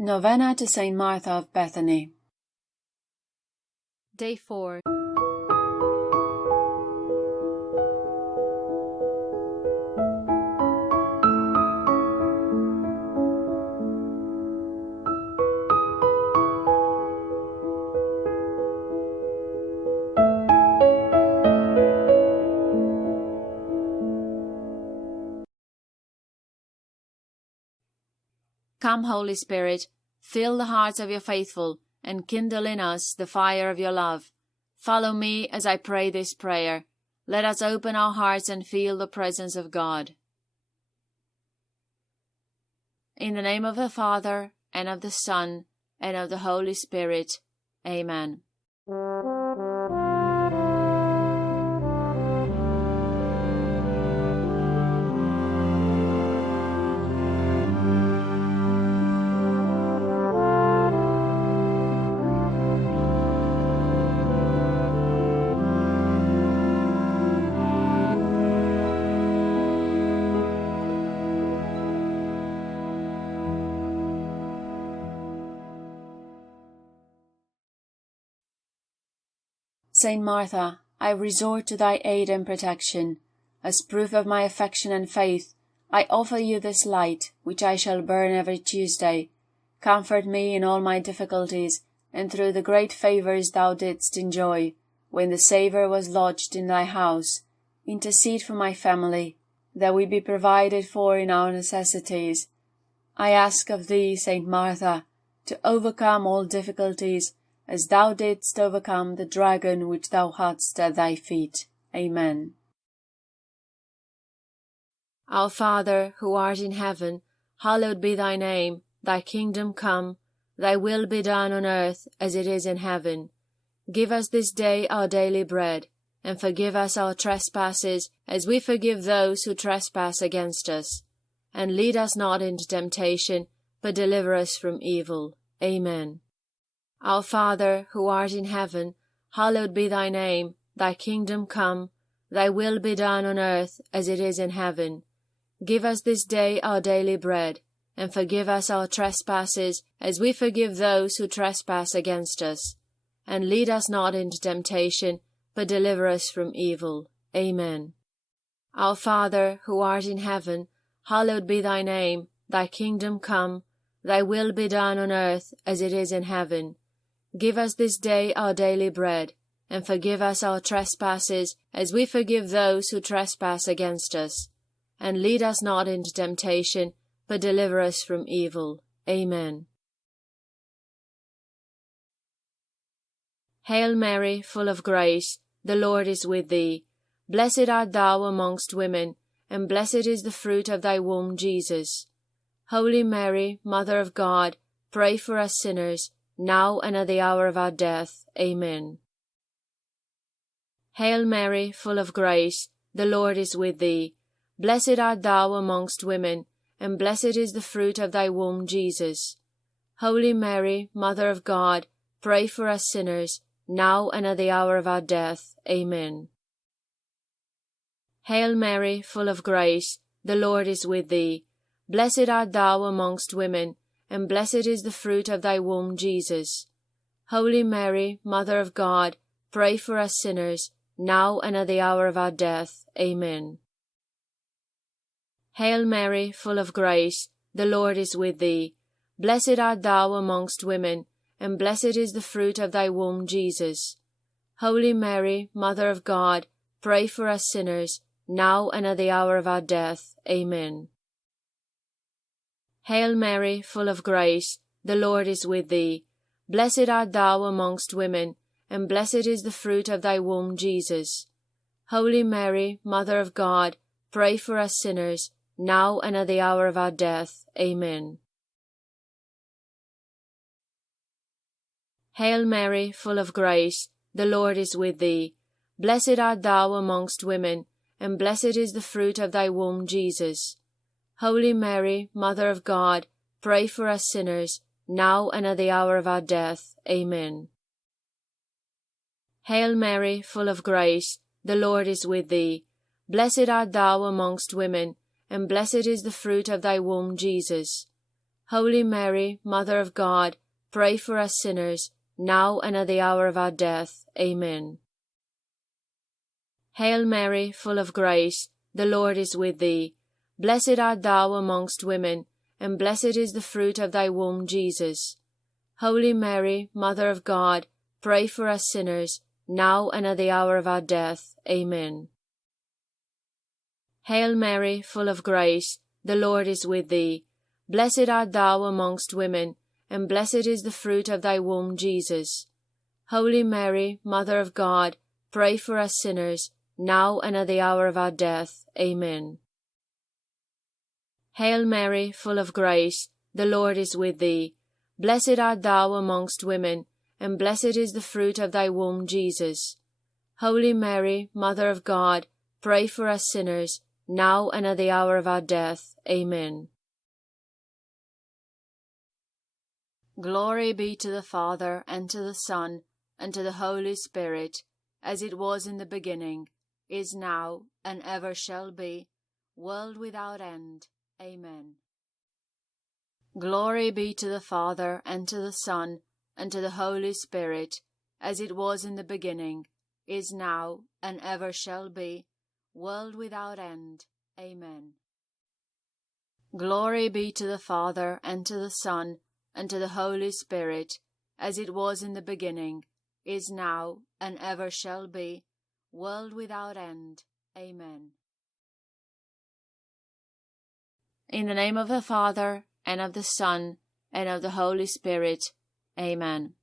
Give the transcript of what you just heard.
Novena to Saint Martha of Bethany. Day 4. Come, Holy Spirit, fill the hearts of your faithful, and kindle in us the fire of your love. Follow me as I pray this prayer. Let us open our hearts and feel the presence of God. In the name of the Father, and of the Son, and of the Holy Spirit. Amen. Saint Martha, I resort to thy aid and protection. As proof of my affection and faith, I offer you this light, which I shall burn every Tuesday. Comfort me in all my difficulties, and through the great favours thou didst enjoy, when the Saviour was lodged in thy house, intercede for my family, that we be provided for in our necessities. I ask of thee, Saint Martha, to overcome all difficulties, as thou didst overcome the dragon which thou hadst at thy feet. Amen. Our Father, who art in heaven, hallowed be thy name. Thy kingdom come, thy will be done on earth as it is in heaven. Give us this day our daily bread, and forgive us our trespasses, as we forgive those who trespass against us. And lead us not into temptation, but deliver us from evil. Amen. Our Father, who art in heaven, hallowed be thy name. Thy kingdom come, thy will be done on earth as it is in heaven. Give us this day our daily bread, and forgive us our trespasses, as we forgive those who trespass against us. And lead us not into temptation, but deliver us from evil. Amen. Our Father, who art in heaven, hallowed be thy name. Thy kingdom come, thy will be done on earth as it is in heaven. Give us this day our daily bread, and forgive us our trespasses, as we forgive those who trespass against us. And lead us not into temptation, but deliver us from evil. Amen. Hail Mary, full of grace, the Lord is with thee. Blessed art thou amongst women, and blessed is the fruit of thy womb, Jesus. Holy Mary, Mother of God, pray for us sinners, now and at the hour of our death. Amen. Hail Mary, full of grace, the Lord is with thee. Blessed art thou amongst women, and blessed is the fruit of thy womb, Jesus. Holy Mary, Mother of God, pray for us sinners, now and at the hour of our death. Amen. Hail Mary, full of grace, the Lord is with thee. Blessed art thou amongst women, and blessed is the fruit of thy womb, Jesus. Holy Mary, Mother of God, pray for us sinners, now and at the hour of our death. Amen. Hail Mary, full of grace, the Lord is with thee. Blessed art thou amongst women, and blessed is the fruit of thy womb, Jesus. Holy Mary, Mother of God, pray for us sinners, now and at the hour of our death. Amen. Hail Mary, full of grace, the Lord is with thee. Blessed art thou amongst women, and blessed is the fruit of thy womb, Jesus. Holy Mary, Mother of God, pray for us sinners, now and at the hour of our death. Amen. Hail Mary, full of grace, the Lord is with thee. Blessed art thou amongst women, and blessed is the fruit of thy womb, Jesus. Holy Mary, Mother of God, pray for us sinners, now and at the hour of our death. Amen. Hail Mary, full of grace, the Lord is with thee. Blessed art thou amongst women, and blessed is the fruit of thy womb, Jesus. Holy Mary, Mother of God, pray for us sinners, now and at the hour of our death. Amen. Hail Mary, full of grace, the Lord is with thee. Blessed art thou amongst women, and blessed is the fruit of thy womb, Jesus. Holy Mary, Mother of God, pray for us sinners, now and at the hour of our death. Amen. Hail Mary, full of grace, the Lord is with thee. Blessed art thou amongst women, and blessed is the fruit of thy womb, Jesus. Holy Mary, Mother of God, pray for us sinners, now and at the hour of our death. Amen. Hail Mary, full of grace, the Lord is with thee. Blessed art thou amongst women, and blessed is the fruit of thy womb, Jesus. Holy Mary, Mother of God, pray for us sinners, now and at the hour of our death. Amen. Glory be to the Father, and to the Son, and to the Holy Spirit, as it was in the beginning, is now, and ever shall be, world without end. Amen. Glory be to the Father, and to the Son, and to the Holy Spirit, as it was in the beginning, is now, and ever shall be, world without end. Amen. Glory be to the Father, and to the Son, and to the Holy Spirit, as it was in the beginning, is now, and ever shall be, world without end. Amen. In the name of the Father, and of the Son, and of the Holy Spirit. Amen.